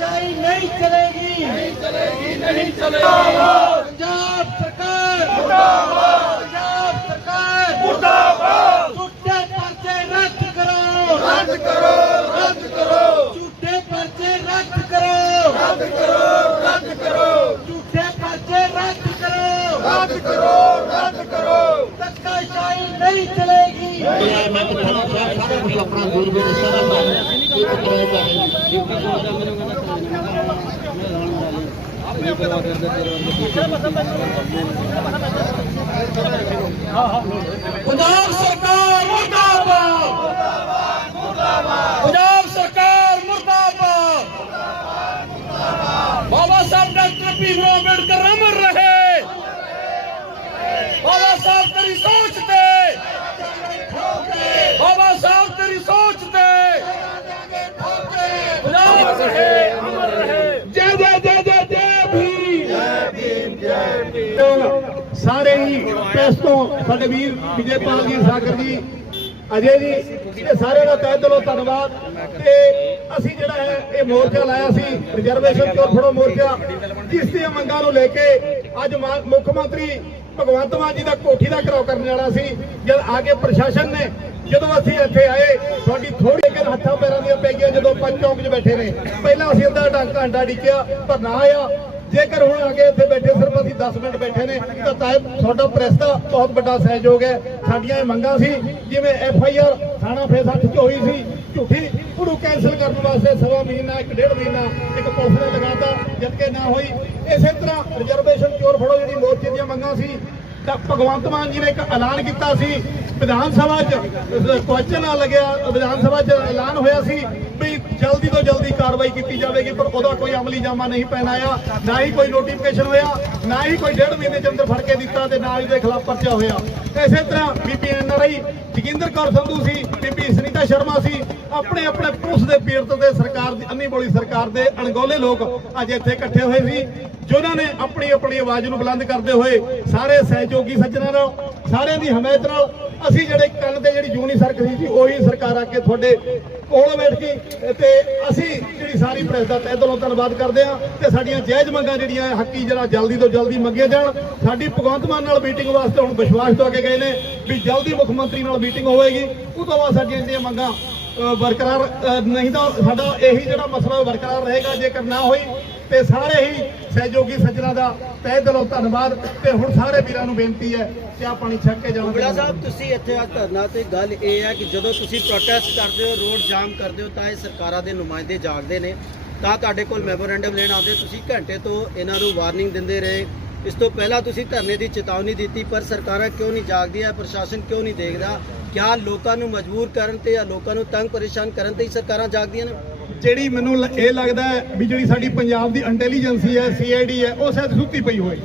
ਸੱਚਾਈ ਨਹੀਂ ਚਲੇਗੀ। ਨਹੀਂ ਚਲੇਗੀ ਨਹੀਂ ਚਲੇਗੀ। ਪੰਜਾਬ ਸਰਕਾਰ। ਮੁਰਦਾਬਾਦ। ਪੰਜਾਬ ਸਰਕਾਰ। ਮੁਰਦਾਬਾਦ। ਝੂਠੇ ਪਰਚੇ ਰੱਦ ਕਰੋ। ਰੱਦ ਕਰੋ ਰੱਦ ਕਰੋ। ਝੂਠੇ ਪਰਚੇ ਰੱਦ ਕਰੋ। ਰੱਦ ਕਰੋ ਰੱਦ ਕਰੋ। ਝੂਠੇ ਪਰਚੇ ਰੱਦ ਕਰੋ। ਰੱਦ ਕਰੋ ਰੱਦ ਕਰੋ। ਧੱਕਾ ਸ਼ਾਹੀ ਨਹੀਂ ਚਲੇਗੀ। ਮੈਂ ਤਾਂ ਸਾਰਾ ਕੁਝ ਆਪਣਾ ਦੂਰ ਵੀ ਦੱਸਣਾ ਚਾਹੁੰਦਾ ਇਹ ਪਤਾ ਹੈ। ਕਿ ਪੰਜਾਬ ਸਰਕਾਰ ਮੁਰਦਾਬਾਦ। ਪੰਜਾਬ ਸਰਕਾਰ ਮੁਰਦਾਬਾਦ। ਬਾਬਾ ਸਾਹਿਬ ਡਾਕਟਰ ਭੀਮਰਾਓ ਅੰਬੇਡਕਰ ਅਮਰ ਰਹੇ। ਬਾਬਾ ਸਾਹਿਬ ਤੇਰੀ ਸੋਚ ਤੇ। ਬਾਬਾ ਸਾਹਿਬ ਤੇਰੀ ਸੋਚ ਤੇ। ਪੰਜਾਬ ਰਹੇ ਅਮਰ ਰਹੇ ਜੈ ਜੈ ਜੈ ਜੈ ਜੈ ਭੀਮ ਸਾਰੇ ਹੀ ਪ੍ਰੈਸ ਤੋਂ ਸਾਡੇ ਵੀਰ ਵਿਜੇਪਾਲ ਜੀ, ਸਾਗਰ ਜੀ, ਅਜੇ ਜੀ ਇਹ ਸਾਰੇ ਦਾ ਤਹਿ ਦਿਲੋਂ ਧੰਨਵਾਦ। ਤੇ ਅਸੀਂ ਜਿਹੜਾ ਹੈ, ਇਹ ਮੋਰਚਾ ਲਾਇਆ ਸੀ ਰਿਜ਼ਰਵੇਸ਼ਨ ਚੋਰ ਫੜੋ ਮੋਰਚਾ, ਜਿਸ ਦੀਆਂ ਮੰਗਾਂ ਨੂੰ ਲੈ ਕੇ ਅੱਜ ਮੁੱਖ ਮੰਤਰੀ ਭਗਵੰਤ ਮਾਨ ਜੀ ਦਾ ਕੋਠੀ ਦਾ ਘਰਾਓ ਕਰਨ ਵਾਲਾ ਸੀ। ਜਦ ਆ ਕੇ ਪ੍ਰਸ਼ਾਸਨ ਨੇ, ਜਦੋਂ ਅਸੀਂ ਇੱਥੇ ਆਏ ਤੁਹਾਡੀ ਥੋੜੀ ਕਿ ਹੱਥਾਂ ਪੈਰਾਂ ਦੀਆਂ ਪੈ ਗਈਆਂ ਜਦੋਂ ਪੰਜ ਚੌਂਕ 'ਚ ਬੈਠੇ ਨੇ ਪਹਿਲਾਂ ਅਸੀਂ ਅੱਧਾ ਢੰਗ ਘੰਟਾ ਡਿੱਕਿਆ ਪਰ ਨਾ ਆਇਆ। ਜੇਕਰ ਹੁਣ ਆ ਕੇ ਇੱਥੇ ਬੈਠੇ ਸਿਰਫ ਅਸੀਂ 10 ਮਿੰਟ ਬੈਠੇ ਨੇ, ਤਾਂ ਤਾਇਬ ਤੁਹਾਡਾ ਪ੍ਰੈਸ ਦਾ ਬਹੁਤ ਵੱਡਾ ਸਹਿਯੋਗ ਹੈ। ਸਾਡੀਆਂ ਇਹ ਮੰਗਾਂ ਸੀ, ਜਿਵੇਂ ਐਫ ਆਈ ਆਰ ਥਾਣਾ ਫੇਸੱਠ ਚ ਹੋਈ ਸੀ, ਝੂਠੀ ਉਹਨੂੰ ਕੈਨਸਲ ਕਰਨ ਵਾਸਤੇ ਸਵਾ ਮਹੀਨਾ, ਇੱਕ ਡੇਢ ਮਹੀਨਾ ਇੱਕ ਪੁਲਿਸ ਨੇ ਲਗਾਤਾ, ਜਦ ਕਿ ਨਾ ਹੋਈ। ਇਸੇ ਤਰ੍ਹਾਂ ਰਿਜ਼ਰਵੇਸ਼ਨ ਚੋਰ ਫੜੋ, ਜਿਹੜੀ ਮੋਰਚੇ ਦੀਆਂ ਮੰਗਾਂ ਸੀ। ਤਾਂ ਭਗਵੰਤ ਮਾਨ ਜੀ ਨੇ ਇੱਕ ਐਲਾਨ ਕੀਤਾ ਸੀ, ਵਿਧਾਨ ਸਭਾ 'ਚ ਕੁਐਸਚਨ ਆ ਲੱਗਿਆ, ਵਿਧਾਨ ਸਭਾ 'ਚ ਐਲਾਨ ਹੋਇਆ ਸੀ। ਜਲਦੀ ਤੋਂ ਜਲਦੀ ਕਾਰਵਾਈ ਕੀਤੀ ਜਾਵੇਗੀ, ਪਰ ਉਹਦਾ ਕੋਈ ਅਮਲੀ ਜਾਮਾ ਨਹੀਂ ਪਹਿਨਾਇਆ। ਨਾ ਹੀ ਕੋਈ ਨੋਟੀਫਿਕੇਸ਼ਨ ਹੋਇਆ, ਨਾ ਹੀ ਕੋਈ ਡੇਢ ਮਹੀਨੇ ਚ ਅੰਦਰ ਫੜ ਕੇ ਦਿੱਤਾ ਤੇ ਨਾ ਹੀ ਦੇ ਖਿਲਾਫ ਪਰਚਾ ਹੋਇਆ। ਇਸੇ ਤਰ੍ਹਾਂ ਬੀਬੀ ਐਨਆਰਆਈ ਜੋਗਿੰਦਰ ਕੌਰ ਸੰਧੂ ਸੀ, ਬੀਬੀ ਸੁਨੀਤਾ ਸ਼ਰਮਾ ਸੀ, ਆਪਣੇ ਆਪਣੇ ਪੁਲਿਸ ਦੇ ਪੀੜਤ ਦੇ ਸਰਕਾਰ ਦੀ, ਅੰਨੀ ਬੋਲੀ ਸਰਕਾਰ ਦੇ ਅਣਗੌਲੇ ਲੋਕ ਅੱਜ ਇੱਥੇ ਇਕੱਠੇ ਹੋਏ ਸੀ, ਜਿਨ੍ਹਾਂ ਨੇ ਆਪਣੀ ਆਪਣੀ ਆਵਾਜ਼ ਨੂੰ ਬੁਲੰਦ ਕਰਦੇ ਹੋਏ ਸਾਰੇ ਸਹਿਯੋਗੀ ਸੱਜਣਾਂ ਨਾਲ, ਸਾਰਿਆਂ ਦੀ ਹਮਾਇਤ ਨਾਲ ਅਸੀਂ ਜਿਹੜੇ ਕੱਲ ਦੇ ਜਿਹੜੀ ਯੂਨੀ ਸਰਕ ਸੀ ਜੀ, ਉਹੀ ਸਰਕਾਰ ਆ ਕੇ ਤੁਹਾਡੇ ਕੋਲ ਬੈਠ ਗਈ ਤੇ ਅਸੀਂ ਜਿਹੜੀ ਸਾਰੀ ਪ੍ਰੈਸ ਦਾ ਤਹਿ ਦਿਲੋਂ ਧੰਨਵਾਦ ਕਰਦੇ ਹਾਂ ਤੇ ਸਾਡੀਆਂ ਜਾਇਜ਼ ਮੰਗਾਂ ਜਿਹੜੀਆਂ ਹੱਕੀ ਜਿਹੜਾ ਜਲਦੀ ਤੋਂ ਜਲਦੀ ਮੰਗੀਆਂ ਜਾਣ। ਸਾਡੀ ਭਗਵੰਤ ਮਾਨ ਨਾਲ ਮੀਟਿੰਗ ਵਾਸਤੇ ਹੁਣ ਵਿਸ਼ਵਾਸ ਤੋਂ ਅੱਗੇ ਗਏ ਨੇ ਵੀ ਜਲਦੀ ਮੁੱਖ ਮੰਤਰੀ ਨਾਲ ਮੀਟਿੰਗ ਹੋਵੇਗੀ। ਉਹ ਤੋਂ ਬਾਅਦ ਸਾਡੀਆਂ ਜਿਹੜੀਆਂ ਮੰਗਾਂ ਬਰਕਰਾਰ ਨਹੀਂ ਤਾਂ ਸਾਡਾ ਇਹੀ ਜਿਹੜਾ ਮਸਲਾ ਬਰਕਰਾਰ ਰਹੇਗਾ, ਜੇਕਰ ਨਾ ਹੋਈ ਤੇ ਸਾਰੇ ਹੀ ਸਹਿਯੋਗੀ ਸੱਜਣਾ ਦਾ ਤਹਿ ਦਿਲੋਂ ਧੰਨਵਾਦ ਤੇ ਹੁਣ ਸਾਰੇ ਵੀਰਾਂ ਨੂੰ ਬੇਨਤੀ ਹੈ ਕਿ ਆ ਪਾਣੀ ਛੱਕ ਕੇ ਬੁਗੜਾ ਜਾਣਾ ਸਾਹਿਬ, ਤੁਸੀਂ ਇੱਥੇ ਆ ਧਰਨਾ ਤੇ ਗੱਲ ਇਹ ਹੈ ਕਿ ਜਦੋਂ ਤੁਸੀਂ ਪ੍ਰੋਟੈਸਟ ਕਰਦੇ ਹੋ, ਰੋਡ ਜਾਮ ਕਰਦੇ ਹੋ, ਤਾਂ ਇਹ ਸਰਕਾਰਾਂ ਦੇ ਨੁਮਾਇੰਦੇ ਜਾਗਦੇ ਨੇ। ਤਾਂ ਤੁਹਾਡੇ ਕੋਲ ਮੈਮੋਰੈਂਡਮ ਲੈਣ ਆਉਂਦੇ, ਤੁਸੀਂ ਘੰਟੇ ਤੋਂ ਇਹਨਾਂ ਨੂੰ ਵਾਰਨਿੰਗ ਦਿੰਦੇ ਰਹੇ। ਇਸ ਤੋਂ ਪਹਿਲਾਂ ਤੁਸੀਂ ਧਰਨੇ ਦੀ ਚੇਤਾਵਨੀ ਦਿੱਤੀ, ਪਰ ਸਰਕਾਰਾਂ ਕਿਉਂ ਨਹੀਂ ਜਾਗਦੀਆਂ, ਪ੍ਰਸ਼ਾਸਨ ਕਿਉਂ ਨਹੀਂ ਦੇਖਦਾ? ਕਿਆ ਲੋਕਾਂ ਨੂੰ ਮਜਬੂਰ ਕਰਨ ਤੇ ਜਾਂ ਲੋਕਾਂ ਨੂੰ ਤੰਗ ਪਰੇਸ਼ਾਨ ਕਰਨ ਤੇ ਹੀ ਸਰਕਾਰਾਂ ਜਾਗਦੀਆਂ ਨੇ? ਜਿਹੜੀ ਮੈਨੂੰ ਲ- ਇਹ ਲੱਗਦਾ ਵੀ ਜਿਹੜੀ ਸਾਡੀ ਪੰਜਾਬ ਦੀ ਇੰਟੈਲੀਜੈਂਸੀ ਹੈ ਸੀਆਈਡੀ ਹੈ, ਉਹ ਸ਼ਾਇਦ ਸੁੱਤੀ ਪਈ ਹੋਏ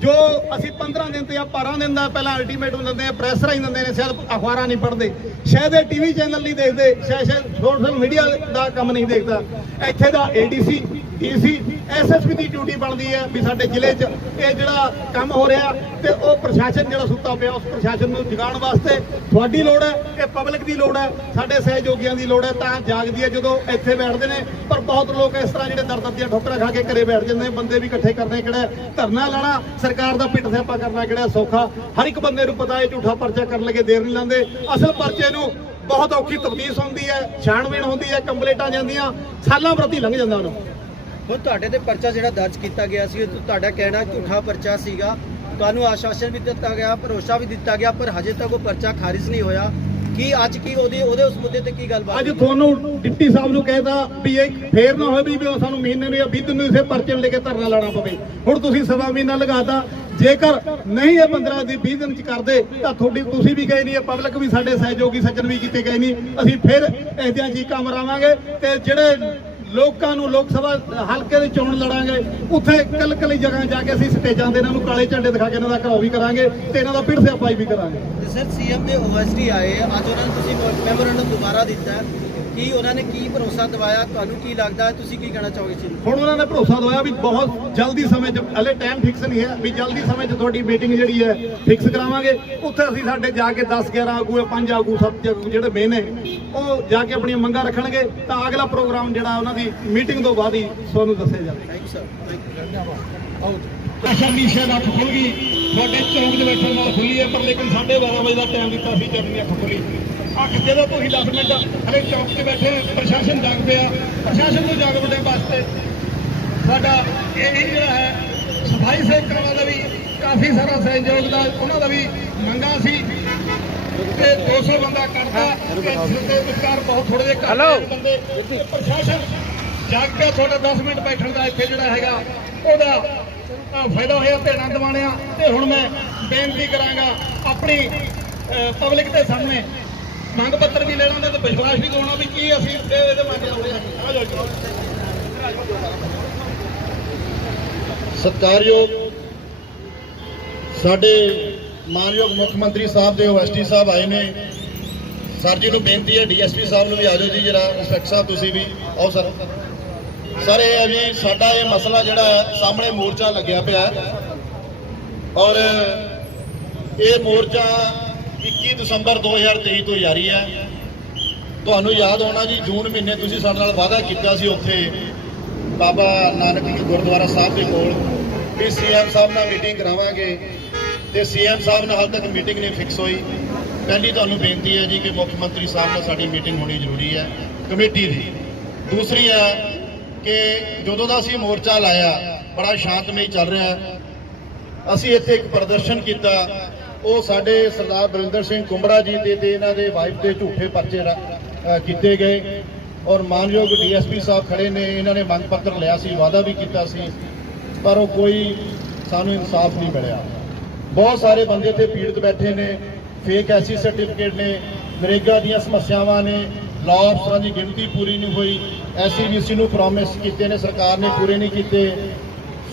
ਜੋ ਅਸੀਂ 15 ਦਿਨ ਤੇ ਜਾਂ 12 ਦਿਨ ਦਾ ਪਹਿਲਾਂ ਅਲਟੀਮੇਟਮ ਦਿੰਦੇ ਆ ਪ੍ਰੈਸ ਰਾਹੀਂ ਦਿੰਦੇ ਨੇ, ਸ਼ਾਇਦ ਅਖਬਾਰਾਂ ਨਹੀਂ ਪੜ੍ਹਦੇ। ਸ਼ਾਇਦ ਇਹ ਟੀਵੀ ਚੈਨਲ ਨਹੀਂ ਦੇਖਦੇ, ਸ਼ਾਇਦ ਸ਼ਾਇਦ ਸੋਸ਼ਲ ਮੀਡੀਆ ਦਾ ਕੰਮ ਨਹੀਂ ਦੇਖਦਾ। ਇੱਥੇ ਦਾ ਏਡੀਸੀ ਈਸੀ ਐਸਐਸਪੀ ਦੀ ਡਿਊਟੀ ਬਣਦੀ ਹੈ ਵੀ ਸਾਡੇ ਜ਼ਿਲ੍ਹੇ 'ਚ ਇਹ ਜਿਹੜਾ ਕੰਮ ਹੋ ਰਿਹਾ ਤੇ ਉਹ ਪ੍ਰਸ਼ਾਸਨ ਜਿਹੜਾ ਸੁੱਤਾ ਪਿਆ, ਉਸ ਪ੍ਰਸ਼ਾਸਨ ਨੂੰ ਜਗਾਉਣ ਵਾਸਤੇ ਤੁਹਾਡੀ ਲੋੜ ਹੈ ਇਹ ਪਬਲਿਕ ਦੀ ਲੋੜ ਹੈ, ਸਾਡੇ ਸਹਿਯੋਗੀਆਂ ਦੀ ਲੋੜ ਹੈ, ਤਾਂ ਜਾਗਦੀ ਹੈ ਜਦੋਂ ਇੱਥੇ ਬੈਠਦੇ ਨੇ। ਪਰ ਬਹੁਤ ਲੋਕ ਇਸ ਤਰ੍ਹਾਂ ਜਿਹੜੇ ਦਰ ਦਰ ਦੀਆਂ ਠੋਕਰਾਂ ਖਾ ਕੇ ਘਰੇ ਬੈਠ ਜਾਂਦੇ ਬੰਦੇ ਵੀ ਇਕੱਠੇ ਕਰਨੇ ਕਿਹੜਾ ਧਰਨਾ ਲਾਣਾ, ਸਰਕਾਰ ਦਾ ਪਿੱਟ ਸਿਆਪਾ ਕਰਨਾ ਕਿਹੜਾ ਸੌਖਾ। ਹਰ ਇੱਕ ਬੰਦੇ ਨੂੰ ਪਤਾ ਹੈ ਝੂਠਾ ਪਰਚਾ ਕਰਨ ਲੱਗੇ ਦੇਰ ਨਹੀਂ ਲਾਉਂਦੇ। ਅਸਲ ਪਰਚੇ ਨੂੰ ਬਹੁਤ ਔਖੀ ਤਫਤੀਸ਼ ਹੁੰਦੀ ਹੈ ਛਾਣਬੀਣ ਹੁੰਦੀ ਹੈ, ਕੰਪਲੇਟਾਂ ਜਾਂਦੀਆਂ, ਸਾਲਾਂ ਪ੍ਰਤੀ ਲੰਘ ਜਾਂਦਾ ਉਹਨੂੰ। ਹੁਣ ਤੁਹਾਡੇ ਤੇ ਪਰਚਾ ਜਿਹੜਾ ਦਰਜ ਕੀਤਾ ਗਿਆ ਸੀ ਉਹ ਤੁਹਾਡਾ ਕਹਿਣਾ ਝੂਠਾ ਪਰਚਾ ਸੀਗਾ। ਤੁਹਾਨੂੰ ਆਸ਼ਵਾਸਨ ਵੀ ਦਿੱਤਾ ਗਿਆ ਭਰੋਸਾ ਵੀ ਦਿੱਤਾ ਗਿਆ ਪਰ ਹਜੇ ਤੱਕ ਉਹ ਪਰਚਾ ਖਾਰਿਜ ਨਹੀਂ ਹੋਇਆ। ਕੀ ਅੱਜ ਕੀ ਉਹਦੇ ਉਹਦੇ ਉਸ ਮੁੱਦੇ ਤੇ ਕੀ ਗੱਲਬਾਤ ਅੱਜ ਤੁਹਾਨੂੰ ਡਿਪਟੀ ਸਾਹਿਬ ਨੂੰ ਕਹਿਤਾ ਵੀ ਇਹ ਫੇਰ ਨਾ ਹੋਵੇ ਵੀ ਸਾਨੂੰ ਮਹੀਨੇ ਨੂੰ ਜਾਂ 20 ਦਿਨ ਨੂੰ ਇਸੇ ਪਰਚੇ ਨੂੰ ਲੈ ਕੇ ਧਰਨਾ ਲਾਣਾ ਪਵੇ। ਹੁਣ ਤੁਸੀਂ ਸਵਾ ਮਹੀਨਾ ਲਗਾਤਾ ਜੇਕਰ ਨਹੀਂ ਇਹ 15 ਦੀ 20 ਦਿਨ ਚ ਕਰਦੇ ਤਾਂ ਤੁਹਾਡੀ ਤੁਸੀਂ ਵੀ ਗਏ ਨਹੀਂ ਪਬਲਿਕ ਵੀ ਸਾਡੇ ਸਹਿਯੋਗੀ ਸੱਜਣ ਵੀ ਕੀਤੇ ਗਏ ਨਹੀਂ। ਅਸੀਂ ਫਿਰ ਇਹਦਿਆਂ ਚੀਕਾਂ ਮਰਾਵਾਂਗੇ ਤੇ ਜਿਹੜੇ ਲੋਕਾਂ ਨੂੰ ਲੋਕ ਸਭਾ ਹਲਕੇ ਦੀ ਚੋਣ ਲੜਾਂਗੇ। ਉੱਥੇ ਕੱਲ ਕੱਲੀ ਜਗ੍ਹਾ ਜਾ ਕੇ ਅਸੀਂ ਸਟੇਜਾਂ ਦੇ ਇਹਨਾਂ ਨੂੰ ਕਾਲੇ ਝੰਡੇ ਦਿਖਾ ਕੇ ਇਹਨਾਂ ਦਾ ਘਰਾਓ ਵੀ ਕਰਾਂਗੇ ਤੇ ਇਹਨਾਂ ਦਾ ਪਿੜ ਸਿਆਪਾਈ ਵੀ ਕਰਾਂਗੇ। ਸਰ ਸੀਐਮ ਦੇ ਓਐਸਡੀ ਆਏ ਅੱਜ ਉਹਨਾਂ ਨੂੰ ਤੁਸੀਂ ਮੈਮੋਰੈਂਡਮ ਦੁਬਾਰਾ ਦਿੱਤਾ ਕੀ ਉਹਨਾਂ ਨੇ ਕੀ ਭਰੋਸਾ ਦਿਵਾਇਆ? ਤੁਹਾਨੂੰ ਕੀ ਲੱਗਦਾ ਤੁਸੀਂ ਕੀ ਕਹਿਣਾ ਚਾਹੋਗੇ ਨੂੰ? ਹੁਣ ਉਹਨਾਂ ਨੇ ਭਰੋਸਾ ਦਵਾਇਆ ਵੀ ਬਹੁਤ ਜਲਦੀ ਸਮੇਂ 'ਚ ਹਲੇ ਟਾਈਮ ਫਿਕਸ ਨਹੀਂ ਹੈ ਵੀ ਜਲਦੀ ਸਮੇਂ 'ਚ ਤੁਹਾਡੀ ਮੀਟਿੰਗ ਜਿਹੜੀ ਹੈ ਫਿਕਸ ਕਰਾਵਾਂਗੇ। ਉੱਥੇ ਅਸੀਂ ਸਾਡੇ ਜਾ ਕੇ 10 11 ਆਗੂ 5 ਆਗੂ 7 ਆਗੂ ਜਿਹੜੇ ਮੇਨ ਨੇ ਉਹ ਜਾ ਕੇ ਆਪਣੀਆਂ ਮੰਗਾਂ ਰੱਖਣਗੇ। ਤਾਂ ਅਗਲਾ ਪ੍ਰੋਗਰਾਮ ਜਿਹੜਾ ਉਹਨਾਂ ਦੀ ਮੀਟਿੰਗ ਤੋਂ ਬਾਅਦ ਹੀ ਤੁਹਾਨੂੰ ਦੱਸਿਆ ਜਾਵੇ thank you sir thank you ਅਸ਼ਾ ਨੀਸ਼ੇ ਦਾ ਖੁੱਲ ਗਈ। ਤੁਹਾਡੇ ਚੌਂਕ ਦੇ ਬੈਠਣ ਨਾਲ ਖੁੱਲੀ ਹੈ ਪਰ ਲੇਕਿਨ 12:30 ਵਜੇ ਦਾ ਟਾਈਮ ਦਿੱਤਾ ਸੀ ਜਦ ਨਹੀਂ ਅੱਖ ਖੁੱਲੀ ਜਦੋਂ ਤੁਸੀਂ 10 ਮਿੰਟ ਹਲੇ ਚੌਂਕ ਤੇ ਬੈਠੇ ਪ੍ਰਸ਼ਾਸਨ ਜਾਗ ਪਿਆ ਪ੍ਰਸ਼ਾਸਨ ਨੂੰ ਜਾਗ ਵੜੇ ਵਾਸਤੇ ਸਾਡਾ ਇਹ ਜਿਹੜਾ ਹੈ ਸਫ਼ਾਈ ਸੇਵਕਾਂ ਦਾ ਵੀ ਕਾਫੀ ਸਾਰਾ ਸਹਿਯੋਗ ਦਾ ਉਹਨਾਂ ਦਾ ਵੀ ਮੰਗਾ ਸੀ। ਤੇ 200 ਬੰਦਾ ਕਰਦਾ ਕਿ ਦੇ ਵਿਚਕਾਰ ਬਹੁਤ ਥੋੜੇ ਜਿਹੇ ਘੱਟ ਬੰਦੇ। ਤੇ ਪ੍ਰਸ਼ਾਸਨ ਜਾਗ ਪਿਆ ਤੁਹਾਡਾ 10 ਮਿੰਟ ਬੈਠਣ ਦਾ ਇੱਥੇ ਜਿਹੜਾ ਹੈਗਾ ਉਹਦਾ ਫਾਇਦਾ ਹੋਇਆ ਤੇ ਆਨੰਦ ਮਾਣਿਆ। ਤੇ ਹੁਣ ਮੈਂ ਬੇਨਤੀ ਕਰਾਂਗਾ ਆਪਣੀ ਪਬਲਿਕ ਦੇ ਸਾਹਮਣੇ ਮੰਗ ਪੱਤਰ ਵੀ ਲੈਣਾ ਤੇ ਵਿਸ਼ਵਾਸ ਵੀ ਦਿਵਾਉਣਾ ਵੀ ਕੀ ਅਸੀਂ ਇਹਦੇ ਮੰਗ ਲਾਉਂਦੇ ਹਾਂ। ਆ ਜਾਓ ਜੀ। ਸਤਿਕਾਰਯੋਗ ਸਾਡੇ ਮਾਨਯੋਗ ਮੁੱਖ ਮੰਤਰੀ ਸਾਹਿਬ ਦੇ ਓਐਸਟੀ ਸਾਹਿਬ ਆਏ ਨੇ। ਸਰ ਜੀ ਨੂੰ ਬੇਨਤੀ ਹੈ, ਡੀਐਸਪੀ ਸਾਹਿਬ ਨੂੰ ਵੀ ਆ ਜਾਓ ਜੀ ਜਰਾ ਇੰਸਪੈਕਟਰ ਸਾਹਿਬ ਤੁਸੀਂ ਵੀ ਆਓ ਸਰ। ਸਰ, ਇਹ ਹੈ ਜੀ ਸਾਡਾ ਇਹ ਮਸਲਾ ਜਿਹੜਾ ਹੈ, ਸਾਹਮਣੇ ਮੋਰਚਾ ਲੱਗਿਆ ਪਿਆ ਹੈ। ਔਰ ਇਹ ਮੋਰਚਾ 21 ਦਸੰਬਰ 2023 ਤੋਂ ਜਾਰੀ ਹੈ। ਤੁਹਾਨੂੰ ਯਾਦ ਹੋਣਾ ਜੀ, ਜੂਨ ਮਹੀਨੇ ਤੁਸੀਂ ਸਾਡੇ ਨਾਲ ਵਾਅਦਾ ਕੀਤਾ ਸੀ ਉੱਥੇ ਬਾਬਾ ਨਾਨਕ ਜੀ ਗੁਰਦੁਆਰਾ ਸਾਹਿਬ ਦੇ ਕੋਲ ਵੀ ਸੀਐਮ ਸਾਹਿਬ ਨਾਲ ਮੀਟਿੰਗ ਕਰਾਵਾਂਗੇ ਤੇ ਸੀਐਮ ਸਾਹਿਬ ਨਾਲ ਹਾਲ ਤੱਕ ਮੀਟਿੰਗ ਨਹੀਂ ਫਿਕਸ ਹੋਈ। ਪਹਿਲੀ ਤੁਹਾਨੂੰ ਬੇਨਤੀ ਹੈ ਜੀ ਕਿ ਮੁੱਖ ਮੰਤਰੀ ਸਾਹਿਬ ਨਾਲ ਸਾਡੀ ਮੀਟਿੰਗ ਹੋਣੀ ਜ਼ਰੂਰੀ ਹੈ, ਕਮੇਟੀ ਦੀ। ਦੂਸਰੀ ਹੈ ਕਿ ਜਦੋਂ ਦਾ ਅਸੀਂ ਮੋਰਚਾ ਲਾਇਆ, ਬੜਾ ਸ਼ਾਂਤਮਈ ਚੱਲ ਰਿਹਾ। ਅਸੀਂ ਇੱਥੇ ਇੱਕ ਪ੍ਰਦਰਸ਼ਨ ਕੀਤਾ। ਉਹ ਸਾਡੇ ਸਰਦਾਰ ਬਰਿੰਦਰ ਸਿੰਘ ਕੁੰਬੜਾ ਜੀ ਦੇ ਤੇ ਇਹਨਾਂ ਦੇ ਵਾਈਫ ਦੇ ਝੂਠੇ ਪਰਚੇ ਰ- ਕੀਤੇ ਗਏ। ਔਰ ਮਾਨਯੋਗ ਡੀਐਸਪੀ ਸਾਹਿਬ ਖੜੇ ਨੇ, ਇਹਨਾਂ ਨੇ ਮੰਗ ਪੱਤਰ ਲਿਆ ਸੀ, ਵਾਅਦਾ ਵੀ ਕੀਤਾ ਸੀ, ਪਰ ਉਹ ਕੋਈ ਸਾਨੂੰ ਇਨਸਾਫ ਨਹੀਂ ਮਿਲਿਆ। ਬਹੁਤ ਸਾਰੇ ਬੰਦੇ ਤੇ ਪੀੜਤ ਬੈਠੇ ਨੇ ਫੇਕ ਐਸੀ ਸਰਟੀਫਿਕੇਟ ਨੇ, ਨਰੇਗਾ ਦੀਆਂ ਸਮੱਸਿਆਵਾਂ ਨੇ ਲਾਅ ਅਫਸਰਾਂ ਦੀ ਗਿਣਤੀ ਪੂਰੀ ਨਹੀਂ ਹੋਈ। ਐਸਸੀਬੀਸੀ ਨੂੰ ਪ੍ਰੋਮਿਸ ਕੀਤੇ ਨੇ, ਸਰਕਾਰ ਨੇ ਪੂਰੇ ਨਹੀਂ ਕੀਤੇ।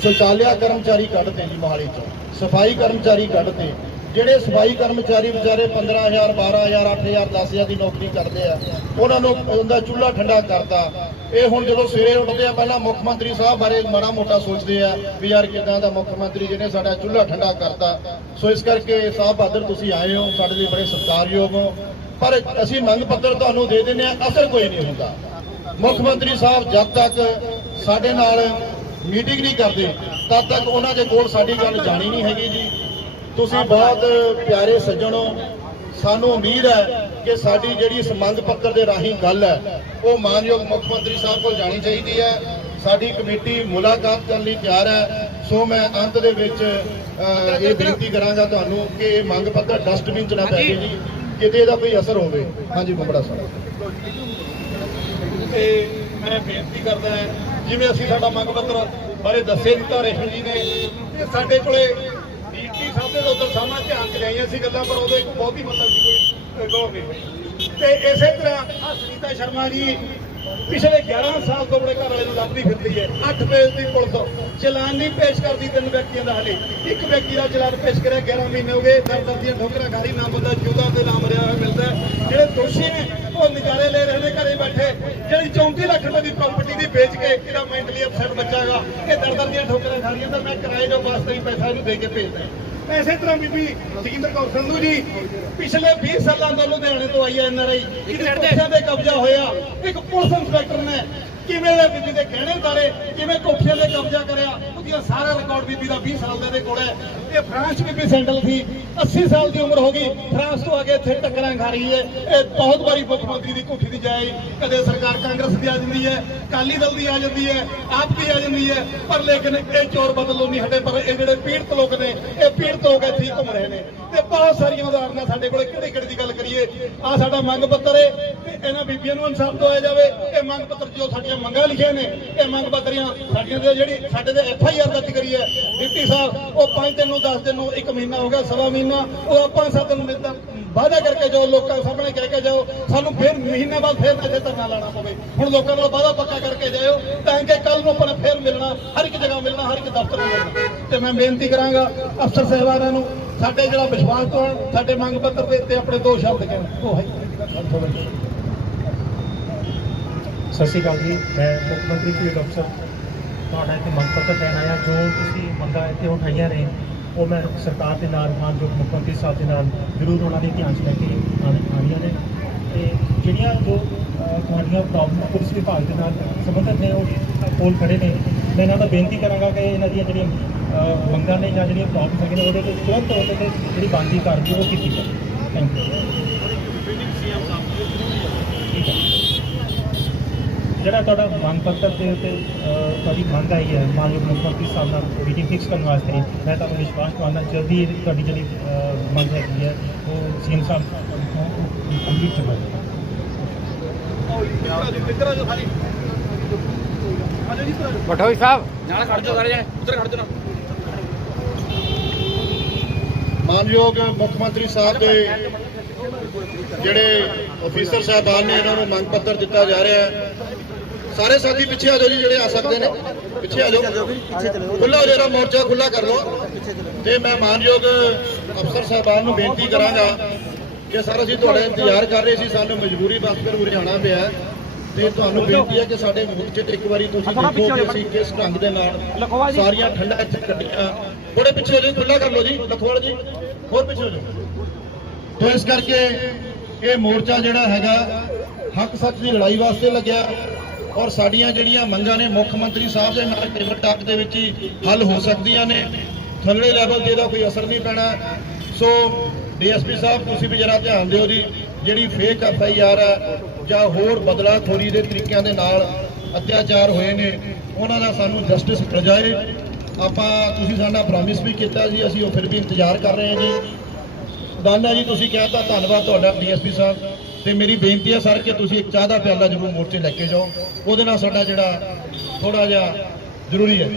ਸ਼ੌਚਾਲਿਆ ਕਰਮਚਾਰੀ ਕੱਢਦੇ ਜੀ ਮੋਹਾਲੀ ਚੋਂ, ਸਫ਼ਾਈ ਕਰਮਚਾਰੀ ਕੱਢਦੇ ਜਿਹੜੇ ਸਫ਼ਾਈ ਕਰਮਚਾਰੀ ਵਿਚਾਰੇ 15000 12000 8000 10000 ਦੀ ਨੌਕਰੀ ਕਰਦੇ ਆ, ਉਹਨਾਂ ਨੂੰ ਉਹਦਾ ਚੁੱਲ੍ਹਾ ਠੰਡਾ ਕਰਤਾ। ਇਹ ਹੁਣ ਜਦੋਂ ਸਵੇਰੇ ਉੱਠਦੇ ਆ, ਪਹਿਲਾਂ ਮੁੱਖ ਮੰਤਰੀ ਸਾਹਿਬ ਬਾਰੇ ਮਾੜਾ ਮੋਟਾ ਸੋਚਦੇ ਆ ਵੀ ਯਾਰ ਕਿਦਾਂ ਦਾ ਮੁੱਖ ਮੰਤਰੀ ਜਿਹਨੇ ਸਾਡਾ ਚੁੱਲ੍ਹਾ ਠੰਡਾ ਕਰਤਾ। ਸੋ ਇਸ ਕਰਕੇ ਸਾਹਿਬ ਬਹਾਦਰ ਤੁਸੀਂ ਆਏ ਹੋ, ਸਾਡੇ ਲਈ ਬੜੇ ਸਤਿਕਾਰਯੋਗ ਹੋ। ਪਰ ਅਸੀਂ ਮੰਗ ਪੱਤਰ ਤੁਹਾਨੂੰ ਦੇ ਦਿੰਦੇ ਆ, ਅਸਰ ਕੋਈ ਨਹੀਂ ਹੁੰਦਾ। ਮੁੱਖ ਮੰਤਰੀ ਸਾਹਿਬ ਜਦ ਤੱਕ ਸਾਡੇ ਨਾਲ ਮੀਟਿੰਗ ਨਹੀਂ ਕਰਦੇ, ਤਦ ਤੱਕ ਉਹਨਾਂ ਦੇ ਕੋਲ ਸਾਡੀ ਗੱਲ ਜਾਣੀ ਨਹੀਂ ਹੈਗੀ ਜੀ। ਤੁਸੀਂ ਬਹੁਤ ਪਿਆਰੇ ਸੱਜਣ ਹੋ ਸਾਨੂੰ ਉਮੀਦ ਹੈ ਕਿ ਸਾਡੀ ਜਿਹੜੀ ਇਸ ਮੰਗ ਪੱਤਰ ਦੇ ਰਾਹੀਂ ਗੱਲ ਹੈ, ਉਹ ਮਾਨਯੋਗ ਮੁੱਖ ਮੰਤਰੀ ਸਾਹਿਬ ਕੋਲ ਜਾਣੀ ਚਾਹੀਦੀ ਹੈ। ਸਾਡੀ ਕਮੇਟੀ ਮੁਲਾਕਾਤ ਕਰਨ ਲਈ ਤਿਆਰ ਹੈ। ਸੋ ਮੈਂ ਅੰਤ ਦੇ ਵਿੱਚ ਇਹ ਬੇਨਤੀ ਕਰਾਂਗਾ ਤੁਹਾਨੂੰ ਕਿ ਇਹ ਮੰਗ ਪੱਤਰ ਡਸਟਬਿਨ ਚ ਨਾ ਪੈ ਜੇ ਜੀ। ਕਿਤੇ ਇਹਦਾ ਕੋਈ ਅਸਰ ਹੋਵੇ। ਹਾਂਜੀ ਕੁੰਬੜਾ ਸਾਹਿਬ। ਤੇ ਮੈਂ ਬੇਨਤੀ ਕਰਦਾ ਜਿਵੇਂ ਅਸੀਂ ਸਾਡਾ ਮੰਗ ਪੱਤਰ ਬਾਰੇ ਦੱਸੇ ਦਿੱਤਾ ਰੇਸ਼ਮ ਜੀ ਨੇ ਸਾਡੇ ਕੋਲੇ ਡੀਟੀ ਉਧਰ ਸਾਹਮਣੇ ਧਿਆਨ ਚ ਲਿਆਈਆਂ ਸੀ ਗੱਲਾਂ, ਪਰ ਉਹਦੇ ਬਹੁਤੀ ਮਤਲਬ ਸੀ ਕੋਈ ਗੌਰ ਨਹੀਂ ਹੋਈ। ਤੇ ਇਸੇ ਤਰ੍ਹਾਂ ਆਹ ਸੁਨੀਤਾ ਸ਼ਰਮਾ ਜੀ ਪਿਛਲੇ 11 ਸਾਲ ਤੋਂ ਆਪਣੇ ਘਰ ਵਾਲੇ ਨੂੰ ਲੱਭਦੀ ਫਿਰਦੀ ਹੈ। 8 ਪੇਜ ਦੀ ਪੁਲਿਸ ਚਲਾਨ ਨਹੀਂ ਪੇਸ਼ ਕਰਦੀ ਤਿੰਨ ਵਿਅਕਤੀਆਂ ਦਾ ਹਲੇ। ਇੱਕ ਵਿਅਕਤੀ ਦਾ ਚਲਾਨ ਪੇਸ਼ ਕਰਿਆ 11 ਮਹੀਨੇ ਹੋ ਗਏ। ਦਰ ਦੀਆਂ ਠੋਕਰਾਂ ਖਾਰੀ ਨਾ ਬੰਦਾ ਜੁਦਾ ਤੇ ਨਾਮ ਰਿਹਾ ਹੋਇਆ ਮਿਲਦਾ ਜਿਹੜੇ ਦੋਸ਼ੀ ਨੇ ਉਹ ਨਜ਼ਾਰੇ ਲੈ ਰਹੇ ਨੇ ਘਰੇ ਬੈਠੇ। ਜਿਹੜੀ 34 ਲੱਖ ਰੁਪਏ ਦੀ ਪ੍ਰਾਪਰਟੀ ਦੀ ਵੇਚ ਕੇ ਇਹਦਾ ਮੈਂਟਲੀ ਅਪਸੈਟ ਬੱਚਾਗਾ ਇਹ ਦਰ ਦਰ ਦੀਆਂ ਠੋਕਰਾਂ ਖਾ ਰਹੀਆਂ ਤਾਂ ਮੈਂ ਕਿਰਾਏ ਜੋ ਵਾਸਤੇ ਹੀ ਪੈਸਾ ਇਹਨੂੰ ਦੇ ਕੇ ਭੇਜਦਾ। ਐਸੇ ਤਰ੍ਹਾਂ ਬੀਬੀ ਜਗਿੰਦਰ ਕੌਰ ਸੰਧੂ ਜੀ ਪਿਛਲੇ 20 ਸਾਲਾਂ ਤੋਂ ਲੁਧਿਆਣੇ ਤੋਂ ਆਈ ਹੈ ਐਨਆਰਆਈ ਇਹਦੇ ਪੁਲਿਸਾਂ ਦੇ। ਕਬਜ਼ਾ ਹੋਇਆ। ਇੱਕ ਪੁਲਿਸ ਇੰਸਪੈਕਟਰ ਨੇ ਕਿਵੇਂ ਦੇ ਬੀਬੀ ਦੇ ਗਹਿਣੇ ਉਤਾਰੇ ਕਿਵੇਂ ਕੋਠੀਆਂ ਦੇ ਕਬਜ਼ਾ ਕਰਿਆ? ਉਹਦੀਆਂ ਸਾਰਾ ਰਿਕਾਰਡ ਬੀਬੀ ਦਾ 20 ਸਾਲ ਦੇ ਦੇ ਕੋਲ ਹੈ। ਇਹ ਫਰਾਂਸ ਬੀਬੀ ਸੈਂਟਲ ਸੀ 80 ਸਾਲ ਦੀ ਉਮਰ ਹੋ ਗਈ। ਫਰਾਂਸ ਤੋਂ ਆ ਕੇ ਇੱਥੇ ਟੱਕਰਾਂ ਖਾ ਰਹੀ ਹੈ। ਇਹ ਬਹੁਤ ਵਾਰੀ ਮੁੱਖ ਮੰਤਰੀ ਦੀ ਕੋਠੀ ਦੀ ਜਾਏ। ਕਦੇ ਸਰਕਾਰ ਕਾਂਗਰਸ ਦੀ ਆ ਜਾਂਦੀ ਹੈ, ਅਕਾਲੀ ਦਲ ਦੀ ਆ ਜਾਂਦੀ ਹੈ, ਆਪ ਦੀ ਆ ਜਾਂਦੀ ਹੈ। ਪਰ ਲੇਕਿਨ ਇਹ ਚੋਰ ਬਦਲੋ ਨਹੀਂ ਹਟੇ, ਪਰ ਇਹ ਜਿਹੜੇ ਪੀੜਤ ਲੋਕ ਨੇ, ਇਹ ਪੀੜਤ ਲੋਕ ਇੱਥੇ ਹੀ ਘੁੰਮ ਰਹੇ ਨੇ। ਤੇ ਬਹੁਤ ਸਾਰੀਆਂ ਉਦਾਹਰਨਾਂ ਸਾਡੇ ਕੋਲ ਕਿਹੜੀ ਕਿਹੜੀ ਦੀ ਗੱਲ ਕਰੀਏ? ਆ ਸਾਡਾ ਮੰਗ ਪੱਤਰ ਹੈ ਤੇ ਇਹਨਾਂ ਬੀਬੀਆਂ ਨੂੰ ਇਨਸਾਫ ਦਵਾਇਆ ਜਾਵੇ। ਇਹ ਮੰਗ ਪੱਤਰ ਜੋ ਸਾਡੀਆਂ ਮੰਗਾਂ ਲਿਖੀਆਂ ਨੇ, ਇਹ ਮੰਗ ਪੱਤਰੀਆਂ ਸਾਡੀਆਂ ਤੇ ਜਿਹੜੀ ਸਾਡੇ ਤੇ ਐਫ ਆਈ ਆਰ ਦਰਜ ਕਰੀ ਹੈ। ਡਿਪਟੀ ਸਾਹਿਬ, ਉਹ 5 ਦਿਨ ਨੂੰ 10 ਦਿਨ ਨੂੰ 1 ਮਹੀਨਾ ਹੋ ਗਿਆ, ਸਵਾ ਮਹੀਨਾ। ਉਹ ਆਪਾਂ ਸੱਤ ਨੂੰ ਮਿਲਦਾ ਵਾਅਦਾ ਕਰਕੇ ਜਾਓ, ਲੋਕਾਂ ਸਾਹਮਣੇ ਕਹਿ ਕੇ ਜਾਓ। ਸਾਨੂੰ ਫਿਰ ਮਹੀਨੇ ਬਾਅਦ ਫਿਰ ਇੱਥੇ ਧਰਨਾ ਲਾਣਾ ਪਵੇ। ਹੁਣ ਲੋਕਾਂ ਨਾਲ ਵਾਅਦਾ ਪੱਕਾ ਕਰਕੇ ਜਾਇਓ, ਤਾਂ ਕਿ ਕੱਲ ਨੂੰ ਆਪਾਂ ਫਿਰ ਮਿਲਣਾ, ਹਰ ਇੱਕ ਜਗ੍ਹਾ ਮਿਲਣਾ, ਹਰ ਇੱਕ ਦਫ਼ਤਰ ਮਿਲਣਾ। ਤੇ ਮੈਂ ਬੇਨਤੀ ਕਰਾਂਗਾ, ਅਫਸਰ ਸਾਹਿਬਾਨਾਂ ਨੂੰ, ਸਾਡੇ ਜਿਹੜਾ ਵਿਸ਼ਵਾਸ ਤੋਂ ਸਾਡੇ ਮੰਗ ਪੱਤਰ ਦੇ ਉੱਤੇ ਆਪਣੇ ਦੋ ਸ਼ਬਦ ਕਹਿਣ। ਉਹ ਹੈ। ਸਤਿ ਸ਼੍ਰੀ ਅਕਾਲ ਜੀ, ਮੈਂ ਮੁੱਖ ਮੰਤਰੀ ਜੀ ਅਫਸਰ। ਤੁਹਾਡਾ ਇੱਥੇ ਮੰਗ ਪੱਤਰ ਲੈਣ ਆਇਆ, ਜੋ ਤੁਸੀਂ ਮੰਗਾਂ ਇੱਥੇ ਉਠਾਈਆਂ ਨੇ, ਉਹ ਮੈਂ ਸਰਕਾਰ ਦੇ ਨਾਲ, ਮਾਨਯੋਗ ਮੁੱਖ ਮੰਤਰੀ ਸਾਹਿਬ ਦੇ ਨਾਲ ਜ਼ਰੂਰ ਉਹਨਾਂ ਦੇ ਧਿਆਨ 'ਚ ਲੈ ਕੇ ਆਉਣ- ਆਉਣੀਆਂ ਨੇ। ਤੇ ਜਿਹੜੀਆਂ ਜੋ ਤੁਹਾਡੀਆਂ ਪ੍ਰੋਬਲਮ ਪੁਲਿਸ ਵਿਭਾਗ ਦੇ ਨਾਲ ਸੰਬੰਧਿਤ ਨੇ, ਉਹ ਕੋਲ ਖੜੇ ਨੇ। ਮੈਂ ਇਹਨਾਂ ਦਾ ਬੇਨਤੀ ਕਰਾਂਗਾ ਕਿ ਇਹਨਾਂ ਦੀਆਂ ਜਿਹੜੀਆਂ ਮੰਗਾਂ ਨੇ ਜਾਂ ਜਿਹੜੀਆਂ ਪ੍ਰੋਬਲਮਸ ਹੈਗੀਆਂ ਨੇ, ਉਹਦੇ ਤੇ ਤੁਰੰਤ ਉਹਦੇ ਤੇ ਜਿਹੜੀ ਬਣਦੀ ਕਾਰਵਾਈ, ਉਹ ਕੀਤੀ ਜਾਵੇ। ਥੈਂਕ ਯੂ ਠੀਕ ਹੈ ਜਿਹੜਾ ਤੁਹਾਡਾ ਮੰਗ ਪੱਤਰ ਦੇ ਉੱਤੇ ਤੁਹਾਡੀ ਮੰਗ ਆਈ ਹੈ ਮਾਨਯੋਗ ਮੁੱਖ ਮੰਤਰੀ ਸਾਹਿਬ ਨਾਲ ਮੀਟਿੰਗ ਫਿਕਸ ਕਰਨ ਵਾਸਤੇ ਮੈਂ ਤੁਹਾਨੂੰ ਵਿਸ਼ਵਾਸ ਦਵਾਉਂਦਾ ਜਲਦੀ ਇਹ ਤੁਹਾਡੀ ਜਿਹੜੀ ਮੰਗ ਹੈਗੀ ਹੈ ਉਹ ਸੀਐਮ ਸਾਹਿਬ ਕੰਪਲੀਟ ਕਰਵਾ ਦੇਣਗੇ ਬਠੋਈ ਸਾਹਿਬ। ਨਾਲ ਖੜ ਜਾਓ ਸਾਰੇ ਜਣੇ ਉੱਧਰ ਖੜ ਜਾਓ ਮਾਨਯੋਗ ਮੁੱਖ ਮੰਤਰੀ ਸਾਹਿਬ ਦੇ ਜਿਹੜੇ ਅਫੀਸਰ ਸਾਹਿਬਾਨ ਨੇ ਇਹਨਾਂ ਨੂੰ ਮੰਗ ਪੱਤਰ ਦਿੱਤਾ ਜਾ ਰਿਹਾ ਹੈ। ਸਾਰੇ ਸਾਥੀ ਪਿੱਛੇ ਆ ਜਾਓ ਜੀ ਜਿਹੜੇ ਆ ਸਕਦੇ ਨੇ। ਪਿੱਛੇ ਆ ਜਾਓ। ਪਿੱਛੇ ਚਲੋ ਖੁੱਲਾ ਹੋ ਜਿਹੜਾ ਮੋਰਚਾ ਖੁੱਲਾ ਕਰ ਲਓ। ਤੇ ਮੈਂ ਮਾਨਯੋਗ ਅਫਸਰ ਸਾਹਿਬਾਨ ਨੂੰ ਬੇਨਤੀ ਕਰਾਂਗਾ ਕਿ ਸਰ ਅਸੀਂ ਤੁਹਾਡਾ ਇੰਤਜ਼ਾਰ ਕਰ ਰਹੇ ਸੀ। ਸਾਨੂੰ ਮਜਬੂਰੀ ਬਸ ਕਰ ਉਰੇ ਆਉਣਾ ਪਿਆ। ਤੇ ਤੁਹਾਨੂੰ ਬੇਨਤੀ ਹੈ ਕਿ ਸਾਡੇ ਮੋਰਚੇ ਤੇ ਇੱਕ ਵਾਰੀ ਤੁਸੀਂ ਦੇਖੋ ਕਿ ਅਸੀਂ ਕਿਸ ਢੰਗ ਦੇ ਨਾਲ ਸਾਰੀਆਂ ਠੰਡਾ ਇੱਥੇ ਕੱਢੀਆਂ। ਥੋੜੇ ਪਿੱਛੇ ਹੋ ਜਾਓ ਖੁੱਲਾ ਕਰ ਲਓ ਜੀ। ਲਖਵਾਲ ਜੀ ਹੋਰ ਪਿੱਛੇ ਹੋ ਜਾਓ। ਤੋਂ ਇਸ ਕਰਕੇ ਇਹ ਮੋਰਚਾ ਜਿਹੜਾ ਹੈਗਾ, ਹੱਕ ਸੱਚ ਦੀ ਲੜਾਈ ਵਾਸਤੇ ਲੱਗਿਆ ਔਰ ਸਾਡੀਆਂ ਜਿਹੜੀਆਂ ਮੰਗਾਂ ਨੇ ਮੁੱਖ ਮੰਤਰੀ ਸਾਹਿਬ ਦੇ ਨਾਲ ਟੇਬਲ ਟਾਕ ਦੇ ਵਿੱਚ ਹੀ ਹੱਲ ਹੋ ਸਕਦੀਆਂ ਨੇ। ਥੱਲੇ ਲੈਵਲ ਤੇ ਇਹਦਾ ਕੋਈ ਅਸਰ ਨਹੀਂ ਪੈਣਾ। ਸੋ ਡੀਐਸਪੀ ਸਾਹਿਬ, ਤੁਸੀਂ ਵੀ ਜਰਾ ਧਿਆਨ ਦਿਓ ਜੀ, ਜਿਹੜੀ ਫੇਕ ਐਫ ਆਈ ਆਰ ਹੈ ਜਾਂ ਹੋਰ ਬਦਲਾਖੋਰੀ ਦੇ ਤਰੀਕਿਆਂ ਦੇ ਨਾਲ ਅਤਿਆਚਾਰ ਹੋਏ ਨੇ, ਉਹਨਾਂ ਦਾ ਸਾਨੂੰ ਜਸਟਿਸ ਮਿਲ ਜਾਏ। ਆਪਾਂ, ਤੁਸੀਂ ਸਾਡਾ ਪ੍ਰੋਮਿਸ ਵੀ ਕੀਤਾ ਜੀ, ਅਸੀਂ ਉਹ ਫਿਰ ਵੀ ਇੰਤਜ਼ਾਰ ਕਰ ਰਹੇ ਹਾਂ ਜੀ। ਬਾਨਾ ਜੀ, ਤੁਸੀਂ ਕਹਿਤਾ ਧੰਨਵਾਦ ਤੁਹਾਡਾ ਡੀਐਸਪੀ ਸਾਹਿਬ। ਤੇ ਮੇਰੀ ਬੇਨਤੀ ਹੈ ਸਰ ਕਿ ਤੁਸੀਂ ਇੱਕ ਚਾਹ ਦਾ ਪਿਆਲਾ ਜ਼ਰੂਰ ਮੋਰਚੇ ਲੈ ਕੇ ਜਾਓ। ਉਹਦੇ ਨਾਲ ਸਾਡਾ ਜਿਹੜਾ ਥੋੜਾ ਜਿਹਾ ਜ਼ਰੂਰੀ ਹੈ।